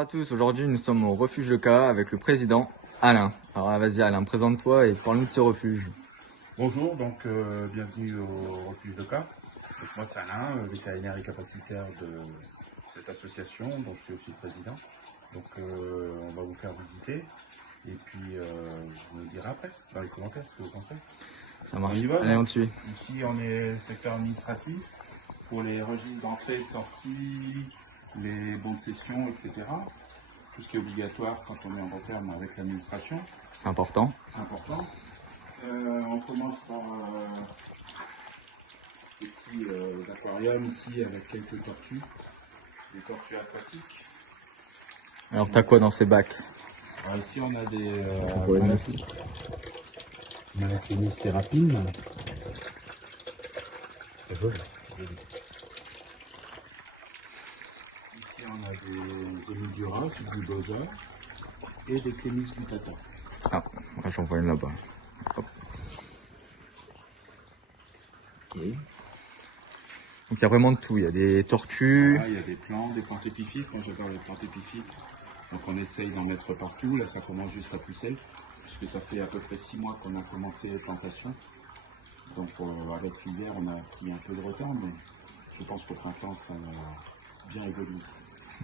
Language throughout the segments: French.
à tous, aujourd'hui nous sommes au refuge de Caha avec le président Alain. Alors vas-y Alain, présente-toi et parle-nous de ce refuge. Bonjour, bienvenue au refuge de Caha. Moi c'est Alain, vétérinaire et capacitaire de cette association dont je suis aussi le président. On va vous faire visiter et puis vous nous direz après dans les commentaires ce que vous pensez. Ça marche, On y va, allez on te suit. Ici on est secteur administratif pour les registres d'entrée, sortie, les bons de session, etc. Tout ce qui est obligatoire quand on est en bon terme avec l'administration. C'est important. C'est important. On commence par des petits aquariums ici avec quelques tortues, des tortues aquatiques. Alors t'as quoi dans ces bacs? Alors ici on a des Malachynis thérapine. C'est joli. Ici on a des Emulduras, du Dosa et des Clémis gutata. Ah, moi j'en vois une là-bas. Hop. Ok. Donc il y a vraiment de tout, il y a des tortues. Là, il y a des plantes épiphytes. Moi j'adore les plantes épiphytes. Donc on essaye d'en mettre partout. Là ça commence juste à pousser, puisque ça fait à peu près 6 mois qu'on a commencé les plantations. Donc avec l'hiver on a pris un peu de retard, mais je pense qu'au printemps ça va bien évoluer.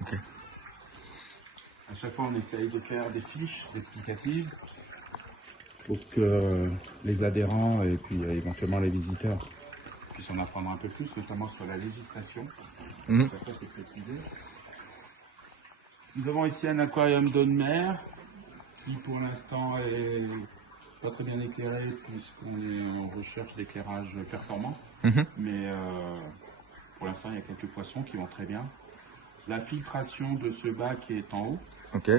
Okay. À chaque fois on essaye de faire des fiches explicatives pour que les adhérents et puis éventuellement les visiteurs puissent en apprendre un peu plus, notamment sur la législation. Après, c'est précisé. Nous avons ici un aquarium d'eau de mer qui pour l'instant est pas très bien éclairé puisqu'on est en recherche d'éclairage performant. Mais pour l'instant il y a quelques poissons qui vont très bien. La filtration de ce bac est en haut. Ok.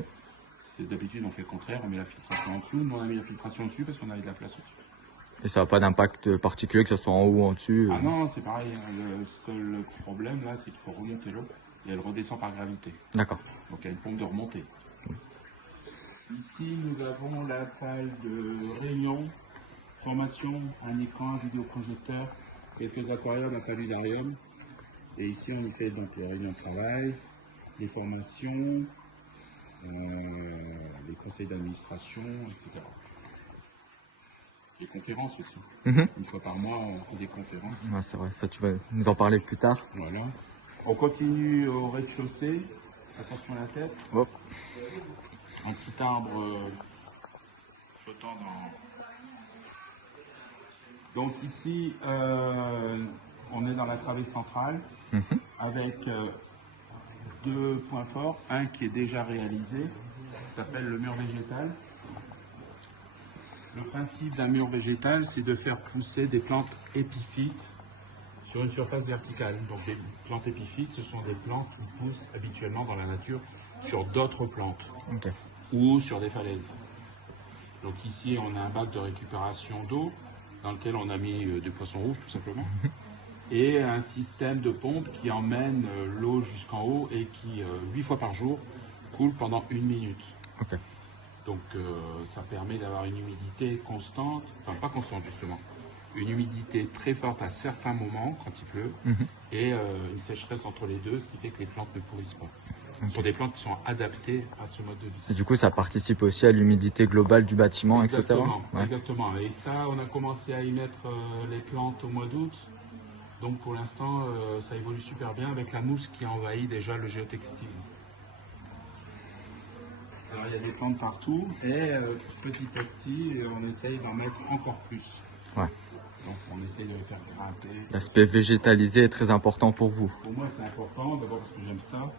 D'habitude on fait le contraire, on met la filtration en dessous. Nous on a mis la filtration dessus parce qu'on avait de la place au-dessus. Et ça n'a pas d'impact particulier que ce soit en haut ou en dessus? Ah non, c'est pareil. Le seul problème là, c'est qu'il faut remonter l'eau et elle redescend par gravité. D'accord. Donc il y a une pompe de remontée. Ici, nous avons la salle de réunion, formation, un écran, un vidéoprojecteur, quelques aquariums, un paludarium. Et ici, on y fait donc les réunions de travail, les formations, les conseils d'administration, etc. Les conférences aussi. Une fois par mois, on fait des conférences. Ouais, c'est vrai, ça tu vas nous en parler plus tard. Voilà. On continue au rez-de-chaussée. Attention à la tête. Hop. Un petit arbre flottant dans... Donc ici, on est dans la travée centrale avec 2 points forts. Un qui est déjà réalisé, qui s'appelle le mur végétal. Le principe d'un mur végétal, c'est de faire pousser des plantes épiphytes sur une surface verticale. Donc les plantes épiphytes, ce sont des plantes qui poussent habituellement dans la nature sur d'autres plantes ou sur des falaises. Donc ici, on a un bac de récupération d'eau dans lequel on a mis du poisson rouge tout simplement et un système de pompe qui emmène l'eau jusqu'en haut et qui, 8 fois par jour, coule pendant 1 minute. Donc ça permet d'avoir une humidité constante, enfin pas constante justement, une humidité très forte à certains moments quand il pleut et une sécheresse entre les deux, ce qui fait que les plantes ne pourrissent pas. Ce sont des plantes qui sont adaptées à ce mode de vie. Et du coup, ça participe aussi à l'humidité globale du bâtiment, Exactement, etc. Exactement. Et ça, on a commencé à y mettre les plantes au mois d'août. Donc pour l'instant, ça évolue super bien avec la mousse qui envahit déjà le géotextile. Alors il y a des plantes partout et petit à petit, on essaye d'en mettre encore plus. Donc on essaye de les faire grimper. L'aspect végétalisé est très important pour vous. Pour moi c'est important, d'abord parce que j'aime ça.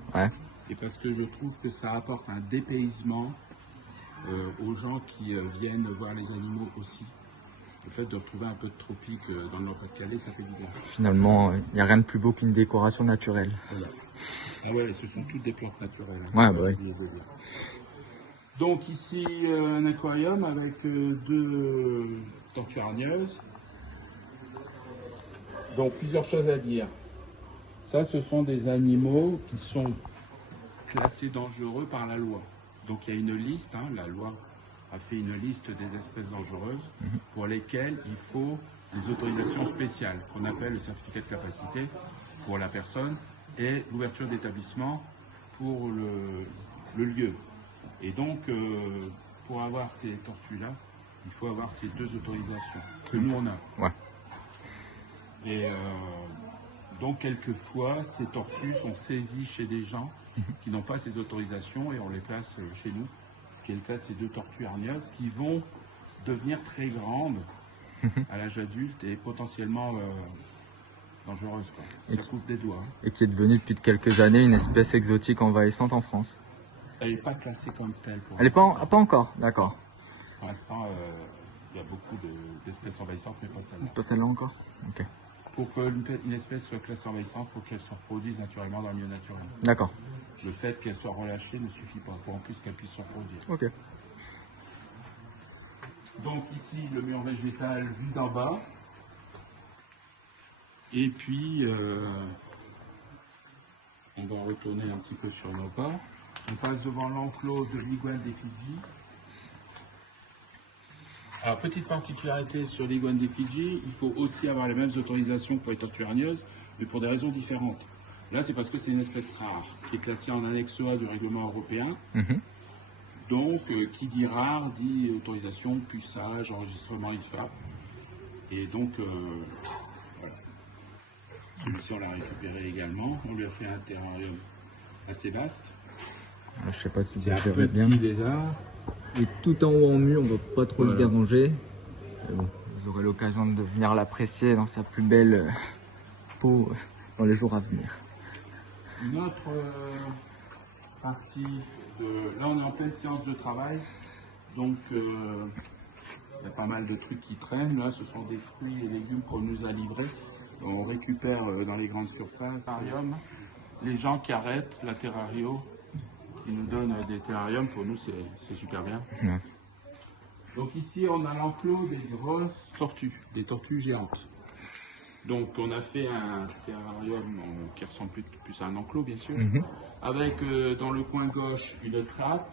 Et parce que je trouve que ça apporte un dépaysement aux gens qui viennent voir les animaux aussi. Le fait de retrouver un peu de tropique dans le Nord-Pas-de-Calais, ça fait du bien. Finalement, il n'y a rien de plus beau qu'une décoration naturelle. Voilà. Ah ouais, ce sont toutes des plantes naturelles. Ouais. Donc ici, un aquarium avec 2 tortues hargneuses. Donc plusieurs choses à dire. Ça, ce sont des animaux qui sont classés dangereux par la loi. Donc il y a une liste, la loi a fait une liste des espèces dangereuses pour lesquelles il faut des autorisations spéciales, qu'on appelle le certificat de capacité pour la personne et l'ouverture d'établissement pour le lieu. Et donc, pour avoir ces tortues-là, il faut avoir ces 2 autorisations que nous on a. Ouais. Et donc, quelquefois, ces tortues sont saisies chez des gens qui n'ont pas ces autorisations et on les place chez nous. Ce qui est le cas de ces 2 tortues hargneuses qui vont devenir très grandes à l'âge adulte et potentiellement dangereuses, quoi. Ça coupe des doigts. Et qui est devenue depuis quelques années une espèce exotique envahissante en France. Elle n'est pas classée comme telle. Elle n'est pas encore, d'accord. Pour l'instant, il y a beaucoup d'espèces envahissantes, mais pas celle-là. Pas celle-là encore. Ok. Pour qu'une espèce soit classée envahissante, il faut qu'elle se reproduise naturellement dans le milieu naturel. D'accord. Le fait qu'elle soit relâchée ne suffit pas. Il faut en plus qu'elle puisse se reproduire. Ok. Donc ici, le mur végétal vu d'en bas. Et puis, on va retourner un petit peu sur nos pas. On passe devant l'enclos de l'iguane des Fidji. Alors, petite particularité sur l'iguane des Fidji, il faut aussi avoir les mêmes autorisations que pour les tortues hargneuses, mais pour des raisons différentes. Là, c'est parce que c'est une espèce rare, qui est classée en annexe A du règlement européen. Donc, qui dit rare, dit autorisation, puçage, enregistrement IFA. Et donc, voilà. Celui-ci, on l'a récupéré également. On lui a fait un terrarium assez vaste. Je sais pas si vous C'est un verrez petit bien. lézard. Et tout en haut en mur, on ne va pas trop le Voilà. déranger. Mais bon, vous aurez l'occasion de venir l'apprécier dans sa plus belle peau dans les jours à venir. Une autre partie de... Là, on est en pleine séance de travail. Donc, il y a pas mal de trucs qui traînent. Là, ce sont des fruits et légumes qu'on nous a livrés. On récupère dans les grandes surfaces. Les gens qui arrêtent la terrario, qui nous donnent des terrariums, pour nous, c'est super bien. Ouais. Donc ici, on a l'enclos des grosses tortues, des tortues géantes. Donc on a fait un terrarium qui ressemble plus à un enclos, bien sûr, avec dans le coin gauche une trappe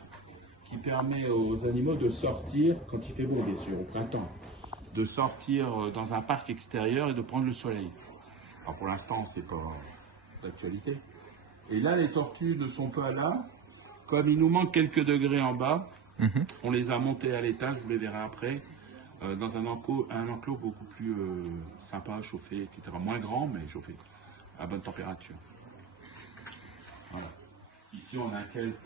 qui permet aux animaux de sortir, quand il fait beau, bien sûr, au printemps, de sortir dans un parc extérieur et de prendre le soleil. Alors pour l'instant, c'est pas d'actualité. Et là, les tortues ne sont pas là. Comme il nous manque quelques degrés en bas, on les a montées à l'étage, vous les verrez après, dans un enclos beaucoup plus sympa, chauffé, etc. Moins grand, mais chauffé, à bonne température. Voilà. Ici, on a quelques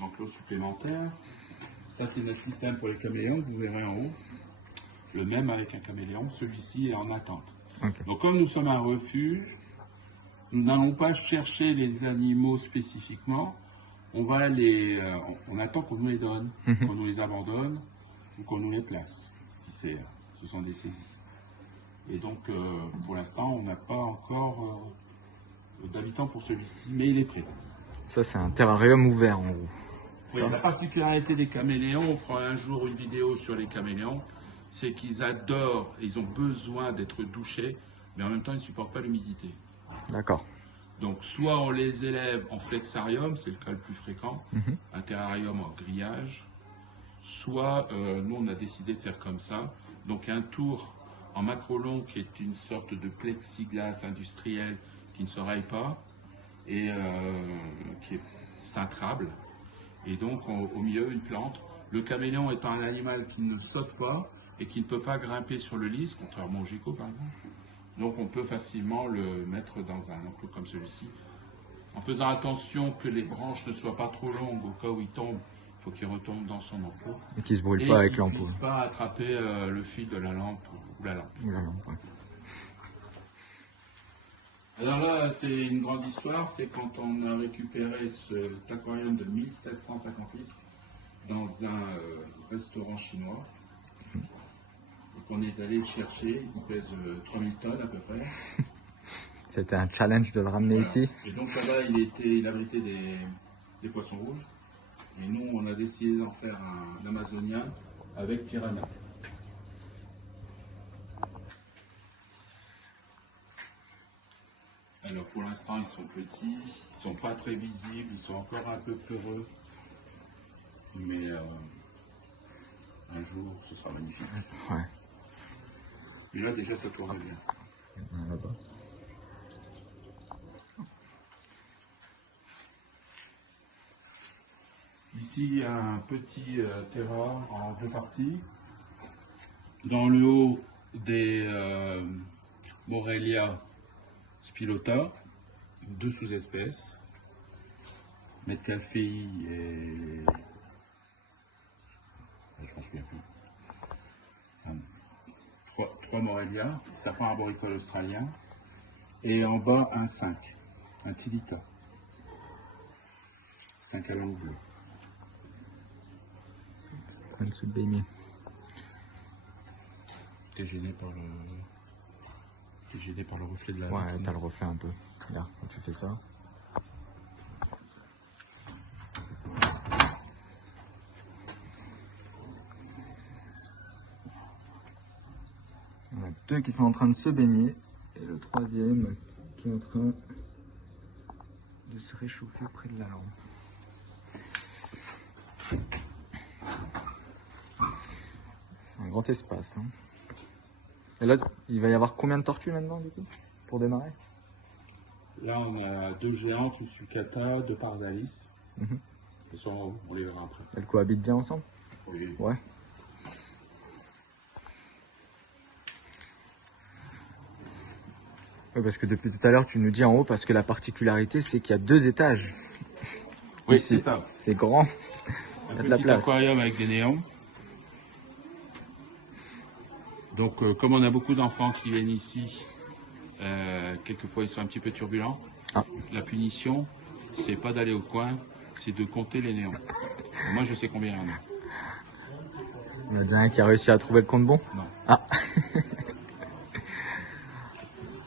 enclos supplémentaires. Ça, c'est notre système pour les caméléons, que vous verrez en haut. Le même avec un caméléon, celui-ci est en attente. Okay. Donc, comme nous sommes un refuge, nous n'allons pas chercher les animaux spécifiquement. On va on attend qu'on nous les donne, qu'on nous les abandonne ou qu'on nous les place, si ce sont des saisies. Et donc, pour l'instant, on n'a pas encore d'habitants pour celui-ci, mais il est prêt. Ça, c'est un terrarium ouvert en gros. Oui, la particularité des caméléons, on fera un jour une vidéo sur les caméléons, c'est qu'ils adorent, ils ont besoin d'être douchés, mais en même temps, ils ne supportent pas l'humidité. D'accord. Donc, soit on les élève en flexarium, c'est le cas le plus fréquent, un terrarium en grillage, soit nous, on a décidé de faire comme ça. Donc, un tour en macrolon qui est une sorte de plexiglas industriel qui ne se raille pas et qui est cintrable. Et donc, au milieu, une plante. Le caméléon étant un animal qui ne saute pas et qui ne peut pas grimper sur le lys, contrairement au gecko par exemple. Donc on peut facilement le mettre dans un enclos comme celui-ci, en faisant attention que les branches ne soient pas trop longues au cas où il tombe. Il faut qu'il retombe dans son enclos. Et qu'il ne se brûle pas avec l'ampoule. Et qu'il ne puisse pas attraper le fil de la lampe ou la lampe. Ouais. Alors là, c'est une grande histoire. C'est quand on a récupéré cet aquarium de 1750 litres dans un restaurant chinois. Donc on est allé le chercher, il pèse 3000 tonnes à peu près. C'était un challenge de le ramener ici. Et donc là-bas, il abritait des poissons rouges. Et nous, on a décidé d'en faire un amazonien avec piranha. Alors pour l'instant, ils sont petits, ils ne sont pas très visibles, ils sont encore un peu peureux. Mais un jour, ce sera magnifique. Ouais. Mais là, déjà, ça tourne bien. Là-bas. Ici, il y a un petit terrain en deux parties. Dans le haut, des Morelia spilota, deux sous-espèces, Metcalfei et... je m'en souviens plus. Trois Morelia, sapin arboricole australien, et en bas un 5, un Tilica. 5 à langue bleue. En train de se baigner. T'es gêné par le reflet de la Ouais, vitre, t'as le reflet un peu. Regarde, quand tu fais ça. On a deux qui sont en train de se baigner et le troisième qui est en train de se réchauffer près de la lampe. C'est un grand espace. Hein. Et là, il va y avoir combien de tortues là-dedans du coup pour démarrer? Là, on a deux géantes, une sucata, deux pardalis. Ils sont en haut, on les verra après. Elles cohabitent bien ensemble? Oui. Ouais. Oui, parce que depuis tout à l'heure, tu nous dis en haut, parce que la particularité, c'est qu'il y a 2 étages. Oui, Ici, c'est ça. c'est grand. Un Il y a de la petit place. aquarium avec des néons. Donc, comme on a beaucoup d'enfants qui viennent ici, quelquefois ils sont un petit peu turbulents. Ah. La punition, c'est pas d'aller au coin, c'est de compter les néons. Moi, je sais combien il y en a. Il y en a déjà un qui a réussi à trouver le compte bon? Non. Ah.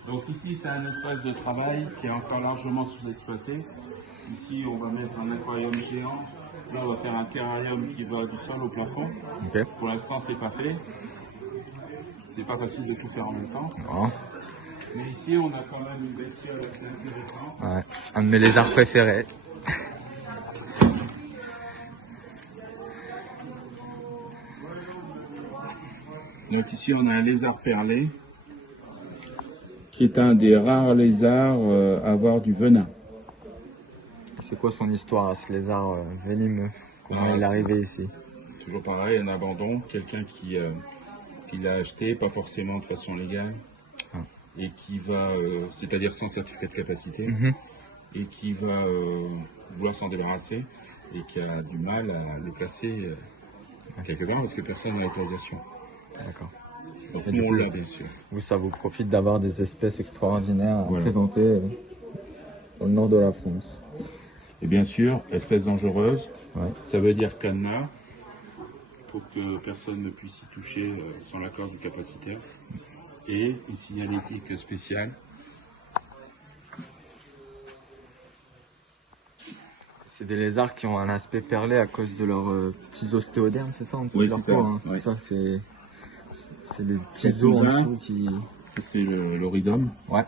Donc ici, c'est un espace de travail qui est encore largement sous-exploité. Ici, on va mettre un aquarium géant. Là, on va faire un terrarium qui va du sol au plafond. Ok. Pour l'instant, c'est pas fait. C'est pas facile de tout faire en même temps. Non. Mais ici, on a quand même une bestiole assez intéressante. Ouais. Un de mes lézards préférés. Donc ici, on a un lézard perlé, qui est un des rares lézards à avoir du venin. C'est quoi son histoire à ce lézard venimeux? Comment Ah, il est arrivé ici? Toujours pareil, un abandon, quelqu'un qui l'a acheté, pas forcément de façon légale, Ah. et qui va, c'est-à-dire sans certificat de capacité, et qui va vouloir s'en débarrasser, et qui a du mal à le placer quelque part, parce que personne n'a l'autorisation. D'accord. Donc Et nous, du on coup, l'a, bien sûr. vous, ça vous profite d'avoir des espèces extraordinaires à Voilà. présenter dans le nord de la France. Et bien sûr, espèce dangereuse, Ouais. ça veut dire cadenas, pour que personne ne puisse y toucher sans l'accord du capacitaire, et une signalétique spéciale. C'est des lézards qui ont un aspect perlé à cause de leurs petits ostéodermes, c'est ça en dessous Oui, de leur c'est ça, peau, hein. ouais. Ça, c'est les Son petits os en cousin, dessous qui... c'est l'oridum. Ouais.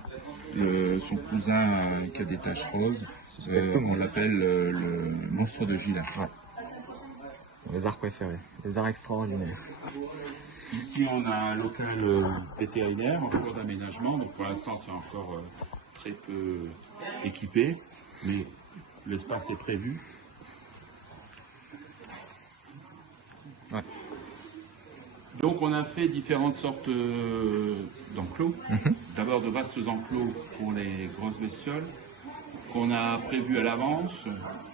Son cousin qui a des taches roses, Suspectum. on l'appelle le monstre de Gila. Ouais. Mon lézard préféré. Lézard extraordinaire. Ici, on a un local vétérinaire en cours d'aménagement. Donc pour l'instant, c'est encore très peu équipé, mais l'espace est prévu. Ouais. Donc on a fait différentes sortes d'enclos. D'abord de vastes enclos pour les grosses bestioles, qu'on a prévus à l'avance,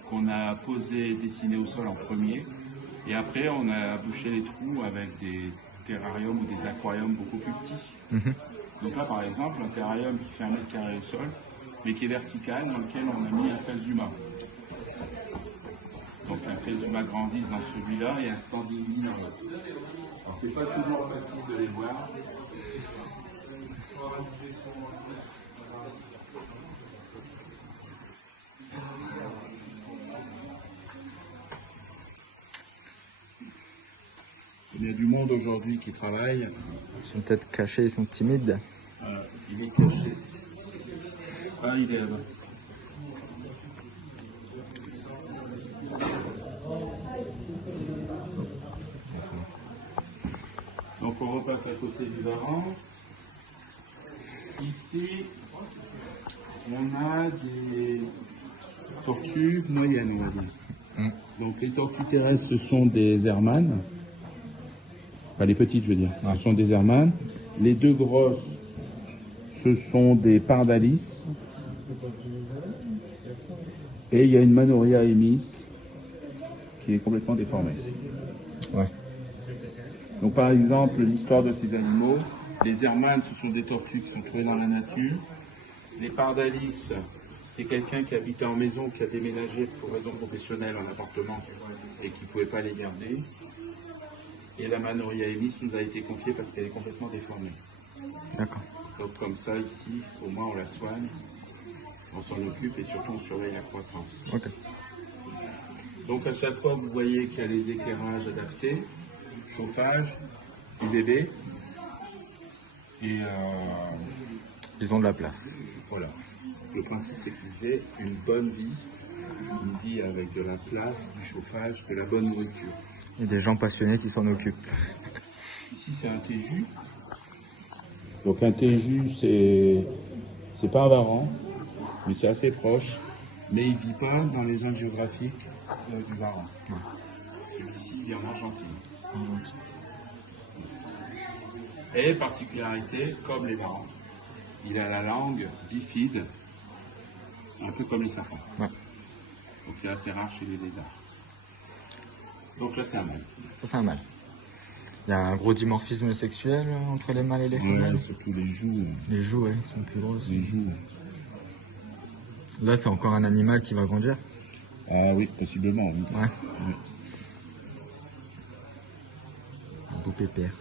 qu'on a posé, dessiné au sol en premier. Et après, on a bouché les trous avec des terrariums ou des aquariums beaucoup plus petits. Donc là, par exemple, un terrarium qui fait 1 mètre carré au sol, mais qui est vertical, dans lequel on a mis un phasuma. Donc un phasuma grandisse dans celui-là et un standing dans l'autre. Alors c'est pas toujours facile de les voir. Il y a du monde aujourd'hui qui travaille. Ils sont peut-être cachés, ils sont timides. Il est caché. Ah, il est là-bas. Donc on repasse à côté du varan. Ici, on a des tortues moyennes, on va dire. Donc les tortues terrestres, ce sont des hermanes. Enfin, les petites, je veux dire. Ce sont des hermanes. Les deux grosses, ce sont des pardalis. Et il y a une Manoria emis qui est complètement déformée. Ouais. Donc par exemple, l'histoire de ces animaux, les hermanes, ce sont des tortues qui sont trouvées dans la nature. Les pardalis, c'est quelqu'un qui habitait en maison, qui a déménagé pour raison professionnelle en appartement et qui ne pouvait pas les garder. Et la Manoria emis nous a été confiée parce qu'elle est complètement déformée. D'accord. Donc comme ça, ici, au moins on la soigne, on s'en occupe et surtout on surveille la croissance. Ok. Donc à chaque fois, vous voyez qu'il y a les éclairages adaptés, chauffage, UVB, et Ils ont de la place. voilà. Le principe, c'est qu'ils aient une bonne vie avec de la place, du chauffage, de la bonne nourriture. Et des gens passionnés qui s'en occupent. Ici, c'est un téju. Donc un téju, c'est pas un varan, mais c'est assez proche. Mais il ne vit pas dans les zones géographiques du varan. Ouais. Celui-ci vit en Argentine. Et particularité, comme les varans, il a la langue bifide, un peu comme les serpents. Ouais. Donc c'est assez rare chez les lézards. Donc là, c'est un mâle. Ça, c'est un mâle. Il y a un gros dimorphisme sexuel entre les mâles et les femelles. Ouais, surtout les joues. Les joues, ouais, sont plus grosses. Les joues. Là, c'est encore un animal qui va grandir. Ah oui, possiblement. Oui. Ouais. Oui. Un beau pépère.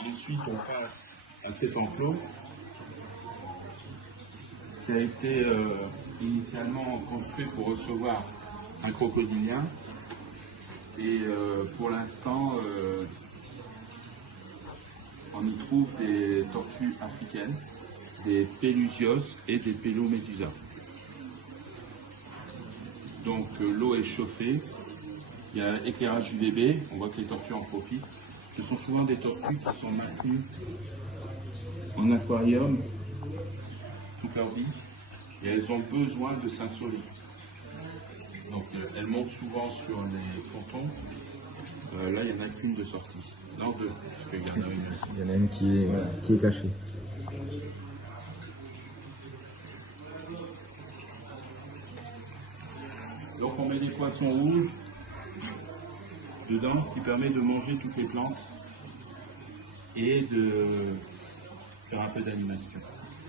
Ensuite, on passe à cet enclos qui a été initialement construit pour recevoir un crocodilien. Et pour l'instant, on y trouve des tortues africaines, des pélusios et des pélomédusas. Donc l'eau est chauffée, il y a éclairage UVB, on voit que les tortues en profitent. Ce sont souvent des tortues qui sont maintenues en aquarium toute leur vie et elles ont besoin de s'insoler. Donc elles montent souvent sur les pontons. Là, il n'y en a qu'une de sortie. Non, deux, parce qu'il y en a une aussi. Il y en a une qui est cachée. Donc on met des poissons rouges dedans, ce qui permet de manger toutes les plantes et de faire un peu d'animation.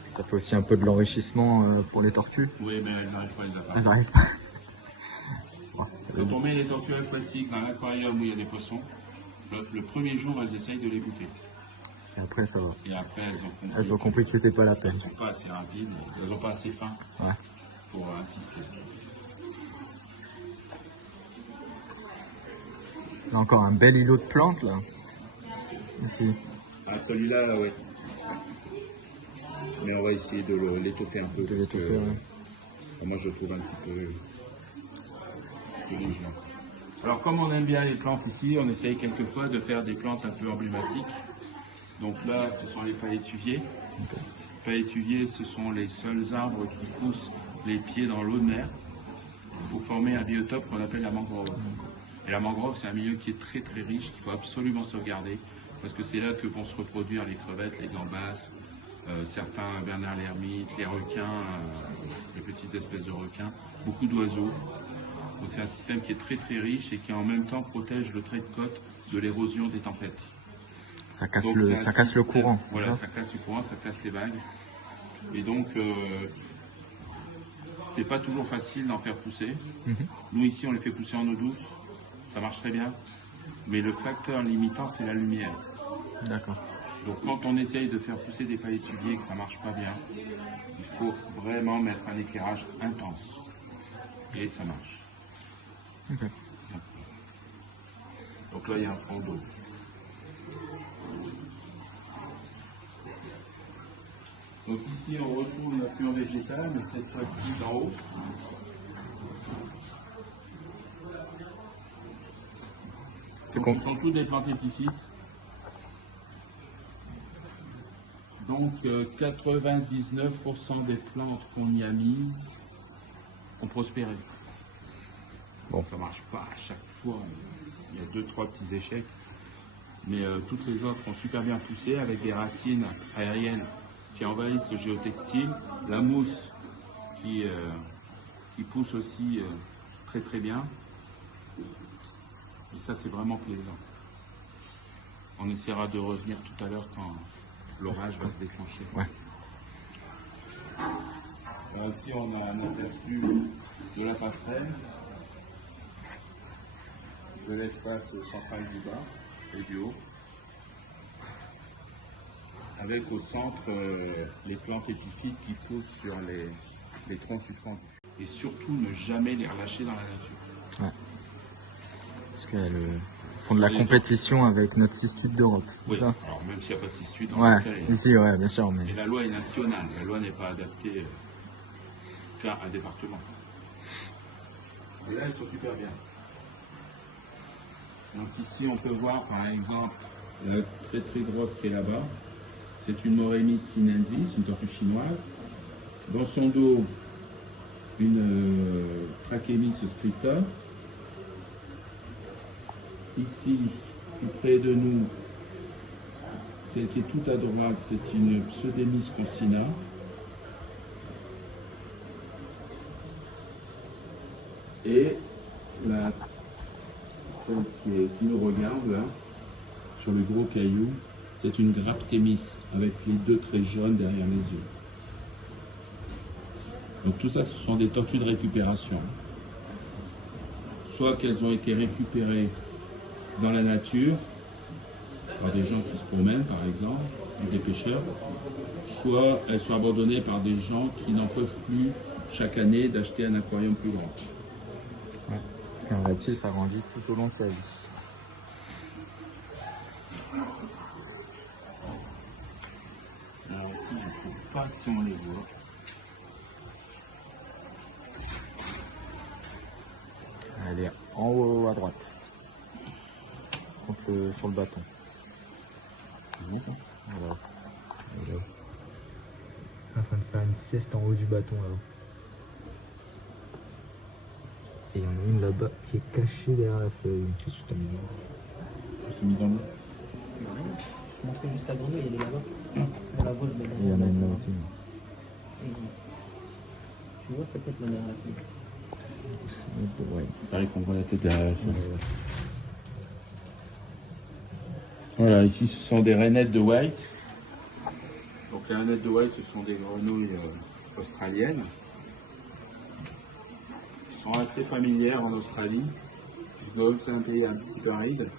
Ça fait aussi un peu de l'enrichissement pour les tortues. Oui, mais elles n'arrivent pas à les attraper. Elles arrivent pas. Quand on met les tortues aquatiques dans l'aquarium où il y a des poissons, le premier jour, elles essayent de les bouffer. Et après, ça va. Et après, Elles ont compris que c'était pas la peine. Elles ne sont pas assez rapides, elles n'ont pas assez faim Ouais. pour insister. Il y a encore un bel îlot de plantes là. Ici. Ah, celui-là, oui. Mais on va essayer de l'étoffer un peu. De l'étoffer, ouais. Moi, je le trouve un petit peu léger. Alors, comme on aime bien les plantes ici, on essaye quelquefois de faire des plantes un peu emblématiques. Donc là, ce sont les palétuviers. Les palétuviers, ce sont les seuls arbres qui poussent les pieds dans l'eau de mer pour former un biotope qu'on appelle la mangrove. Et la mangrove, c'est un milieu qui est très très riche, qu'il faut absolument sauvegarder, parce que c'est là que vont se reproduire les crevettes, les gambas, certains bernard l'ermite, les requins, les petites espèces de requins, beaucoup d'oiseaux. Donc c'est un système qui est très très riche et qui en même temps protège le trait de côte de l'érosion des tempêtes. Ça casse, Donc, ça casse le courant. Voilà, ça casse le courant, ça casse les vagues. Et donc, c'est pas toujours facile d'en faire pousser. Nous ici, on les fait pousser en eau douce, ça marche très bien. Mais le facteur limitant, c'est la lumière. D'accord. Donc quand on essaye de faire pousser des palétuviers et que ça marche pas bien, il faut vraiment mettre un éclairage intense. Et ça marche. Ok. Donc là, il y a un fond d'eau. Donc ici, on retrouve la pure végétale, mais cette fois-ci d'en haut. Donc, ce sont toutes des plantes épiphytes. Donc 99% des plantes qu'on y a mises ont prospéré. Bon. Ça ne marche pas à chaque fois, il y a 2-3 petits échecs, mais toutes les autres ont super bien poussé avec des racines aériennes qui envahissent le géotextile, la mousse qui pousse aussi très très bien, et ça c'est vraiment plaisant. On essaiera de revenir tout à l'heure quand l'orage va se déclencher. Ouais. Là aussi on a un aperçu de la passerelle, de l'espace central du bas et du haut, avec au centre les plantes épiphytes qui poussent sur les troncs suspendus. Et surtout ne jamais les relâcher dans la nature. Ouais. Parce qu'elles font de la compétition avec notre cistude d'Europe. Oui, ça alors même s'il n'y a pas de cistude dans ouais, le cas, ici, ouais, bien sûr. Mais... Et la loi est nationale, la loi n'est pas adaptée qu'à un département. Et là, elles sont super bien. Donc ici, on peut voir par exemple la très très grosse qui est là-bas. C'est une Morémis sinensis, une tortue chinoise. Dans son dos, une Trachémis scripta. Ici, plus près de nous, celle qui est tout à droite, c'est une Pseudémis consina. Et celle qui nous regarde là, sur le gros caillou, c'est une Graptémis avec les deux traits jaunes derrière les yeux. Donc tout ça, ce sont des tortues de récupération. Soit qu'elles ont été récupérées dans la nature, par des gens qui se promènent par exemple, ou des pêcheurs, soit elles sont abandonnées par des gens qui n'en peuvent plus chaque année d'acheter un aquarium plus grand. Ouais, parce qu'un reptile, ça grandit tout au long de sa vie. Alors ici, je ne sais pas si on les voit. Elle est en haut à droite, sur le bâton. Voilà. Voilà. En train de faire une sieste en haut du bâton là. Et il y en a une là-bas qui est cachée derrière la feuille. Qu'est-ce que tu as mis là? Je t'ai mis dans l'eau. Je montrais juste la grenouille, elle est là-bas. Dans la boîte, Et il y en a une là aussi. Tu vois peut-être la derrière la feuille. Ouais. C'est vrai qu'on voit la tête derrière la feuille. Voilà, ici ce sont des rainettes de white. Donc les rainettes de white, ce sont des grenouilles australiennes qui sont assez familières en Australie. Comme c'est un pays un petit peu aride,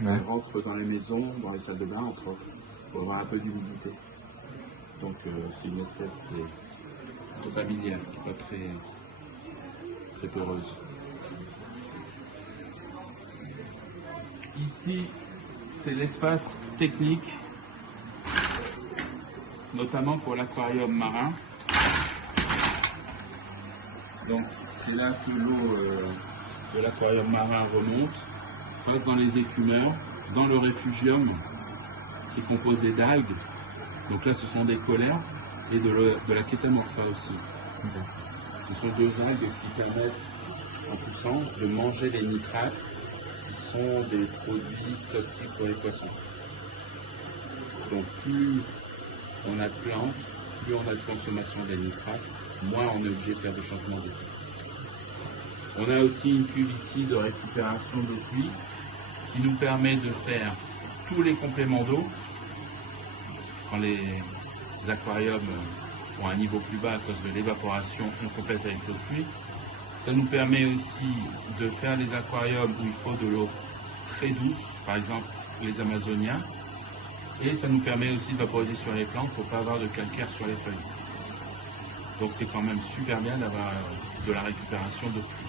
Ouais. elles rentrent dans les maisons, dans les salles de bain entre autres, pour avoir un peu d'humidité. Donc c'est une espèce qui est un peu familière, qui n'est pas très peureuse. Ici, c'est l'espace technique, notamment pour l'aquarium marin. Donc, c'est là que l'eau de l'aquarium marin remonte, passe dans les écumeurs, dans le réfugium qui est composé d'algues. Donc là, ce sont des cholères et de la kétamorpha aussi. Ce sont deux algues qui permettent, en poussant, de manger les nitrates qui sont des produits toxiques pour les poissons. Donc plus on a de plantes, plus on a de consommation des nitrates, moins on est obligé de faire des changements d'eau. On a aussi une cuve ici de récupération d'eau pluie qui nous permet de faire tous les compléments d'eau quand les aquariums ont un niveau plus bas à cause de l'évaporation, on complète avec l'eau de pluie. Ça nous permet aussi de faire des aquariums où il faut de l'eau très douce, par exemple les amazoniens. Et ça nous permet aussi de vaporiser sur les plantes pour ne pas avoir de calcaire sur les feuilles. Donc c'est quand même super bien d'avoir de la récupération d'eau de pluie.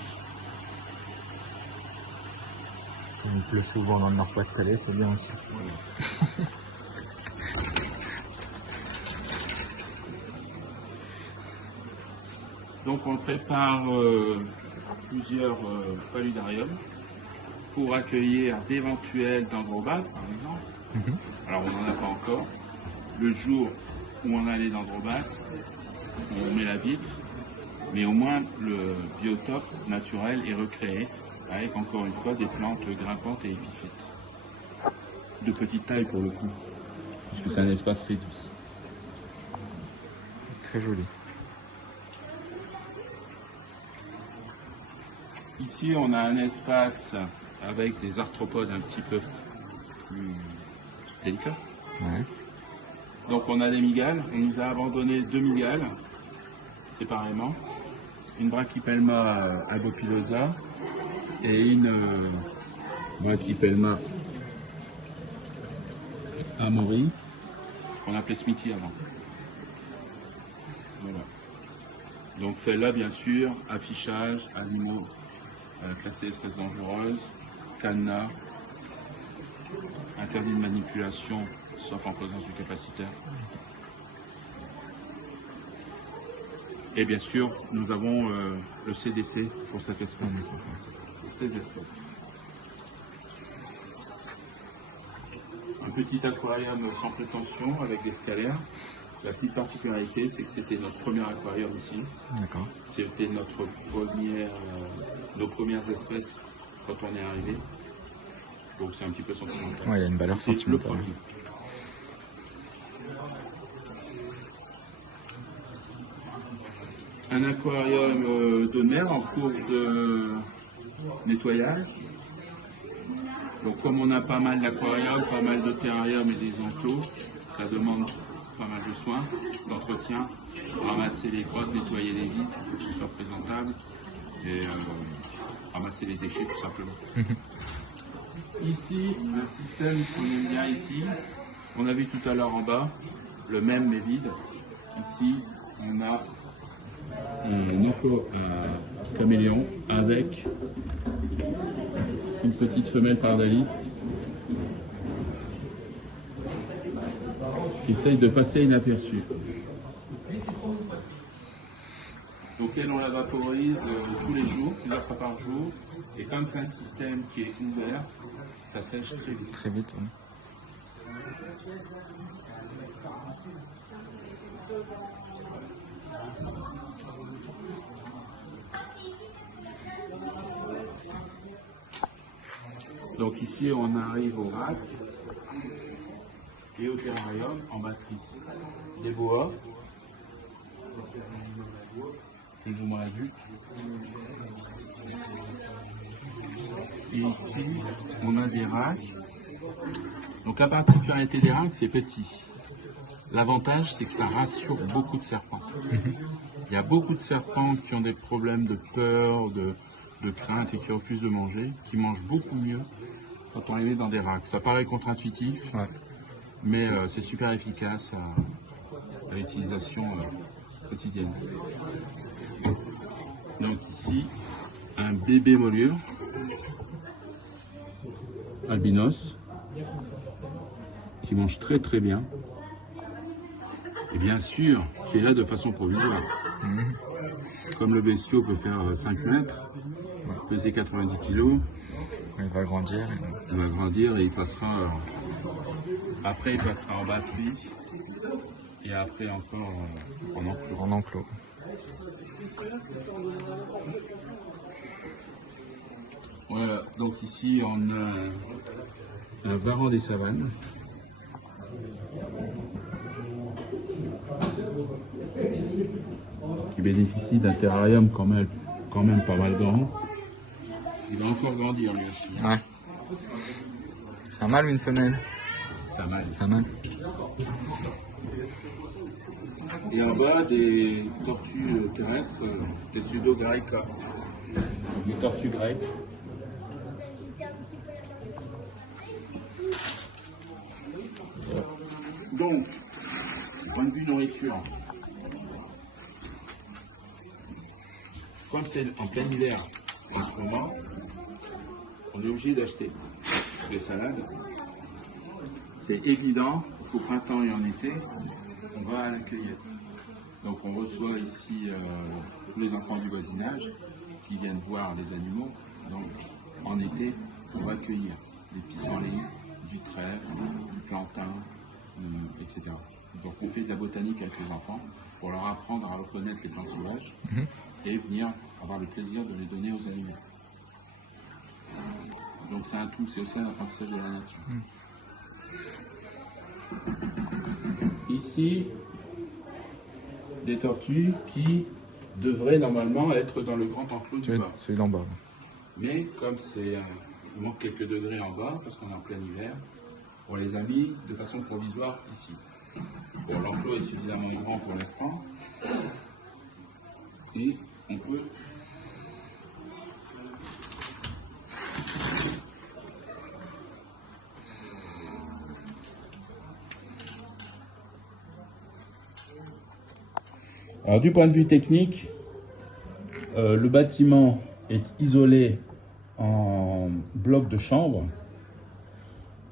Il pleut souvent dans le Nord-Pas-de-Calais, c'est bien aussi. Voilà. Donc on prépare plusieurs paludariums pour accueillir d'éventuels dendrobates, par exemple. Alors on n'en a pas encore. Le jour où on a les dendrobates, on met la vitre mais au moins le biotope naturel est recréé avec encore une fois des plantes grimpantes et épiphytes. De petite taille pour le coup, puisque c'est un espace réduit. Très joli. Ici, on a un espace avec des arthropodes un petit peu plus délicats. Ouais. Donc on a des mygales, on nous a abandonné 2 mygales, séparément. Une Brachypelma albopilosa et une Brachypelma amori, qu'on appelait Smithy avant. Voilà. Donc celle-là, bien sûr, affichage, animaux classés espèces dangereuses, cadenas, interdit de manipulation, sauf en présence du capacitaire. Et bien sûr, nous avons le CDC pour cette espèce, ces espèces. Un petit aquarium sans prétention avec des scalaires. La petite particularité, c'est que c'était notre premier aquarium ici. D'accord. C'était nos premières espèces quand on est arrivé. Donc c'est un petit peu sentimental. Ouais, il y a une valeur C'est le sentimentale. premier. Un aquarium de mer en cours de nettoyage. Donc comme on a pas mal d'aquariums, pas mal de terrariums et des enclos, ça demande pas mal de soins, d'entretien, ramasser les grottes, nettoyer les vitres pour qu'ils soient présentables et ramasser les déchets tout simplement. Ici, un système qu'on aime bien ici, on a vu tout à l'heure en bas, le même mais vide. Ici, on a un enclos à caméléon avec une petite femelle pardalis qui essaye de passer inaperçue. Donc elle, on la vaporise tous les jours, plusieurs fois par jour. Et comme c'est un système qui est ouvert, ça sèche très vite. Très vite, oui. Donc ici, on arrive au rack et au terrarium en batterie. Des boas, plus ou moins adultes. Et ici, on a des racks. Donc la particularité des racks, c'est petit. L'avantage, c'est que ça rassure beaucoup de serpents. Il y a beaucoup de serpents qui ont des problèmes de peur, de crainte et qui refusent de manger, qui mangent beaucoup mieux quand on les met dans des racks. Ça paraît contre-intuitif, Ouais. mais c'est super efficace à l'utilisation quotidienne. Donc ici, un bébé molure, albinos, qui mange très très bien, et bien sûr, qui est là de façon provisoire. Comme le bestiau peut faire 5 mètres, peser 90 kg, Il va grandir. il va grandir et il passera. Après, il passera en batterie et après encore en enclos. En enclos. Voilà, donc ici on a un varan des savanes. Qui bénéficie d'un terrarium quand même pas mal grand. Il va encore grandir lui aussi. Ouais. C'est un mâle ou une femelle? C'est un mâle. C'est un mâle. Et en bas, des tortues terrestres, des pseudo-greca. Des tortues grecques. Donc, point de vue nourriture. Comme c'est en plein hiver en ce moment, on est obligé d'acheter des salades. C'est évident qu'au printemps et en été, on va à la cueillette. Donc on reçoit ici tous les enfants du voisinage qui viennent voir les animaux. Donc en été, on va cueillir des pissenlits, du trèfle, du plantain, etc. Donc on fait de la botanique avec les enfants pour leur apprendre à reconnaître les plantes sauvages et venir avoir le plaisir de les donner aux animaux. Donc c'est un tout, c'est aussi un apprentissage de la nature. Ici, des tortues qui devraient normalement être dans le grand enclos du bas. Celui d'en bas. Mais comme il manque quelques degrés en bas, parce qu'on est en plein hiver, on les a mis de façon provisoire ici. Bon, l'enclos est suffisamment grand pour l'instant. Et on peut alors du point de vue technique, le bâtiment est isolé en blocs de chanvre.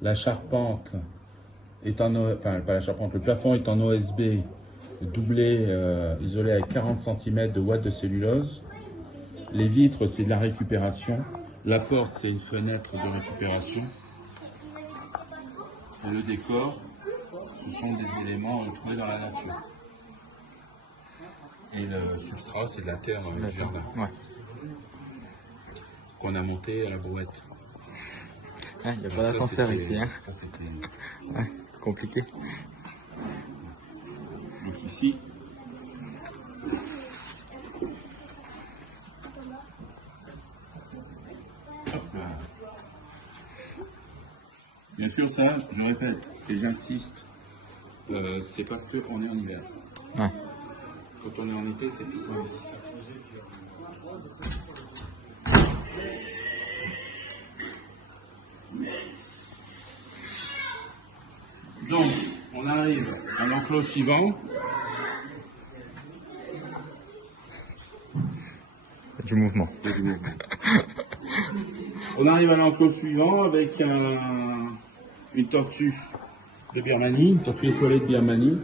La charpente est pas la charpente, le plafond est en OSB doublé, isolé avec 40 cm de ouate de cellulose. Les vitres, c'est de la récupération. La porte, c'est une fenêtre de récupération. Et le décor, ce sont des éléments trouvés dans la nature. Et le substrat, c'est de la terre du jardin. Ouais. Qu'on a monté à la brouette. Il n'y a pas d'ascenseur ici. Hein. Ça, c'était Compliqué. Donc ici, hop là. Bien sûr, ça, je répète et j'insiste, c'est parce qu'on est en hiver. Ouais. Quand on est en été, c'est plus simple. Donc, on arrive à l'enclos suivant. Du mouvement. On arrive à l'enclos suivant avec une tortue de Birmanie, une tortue étoilée de Birmanie.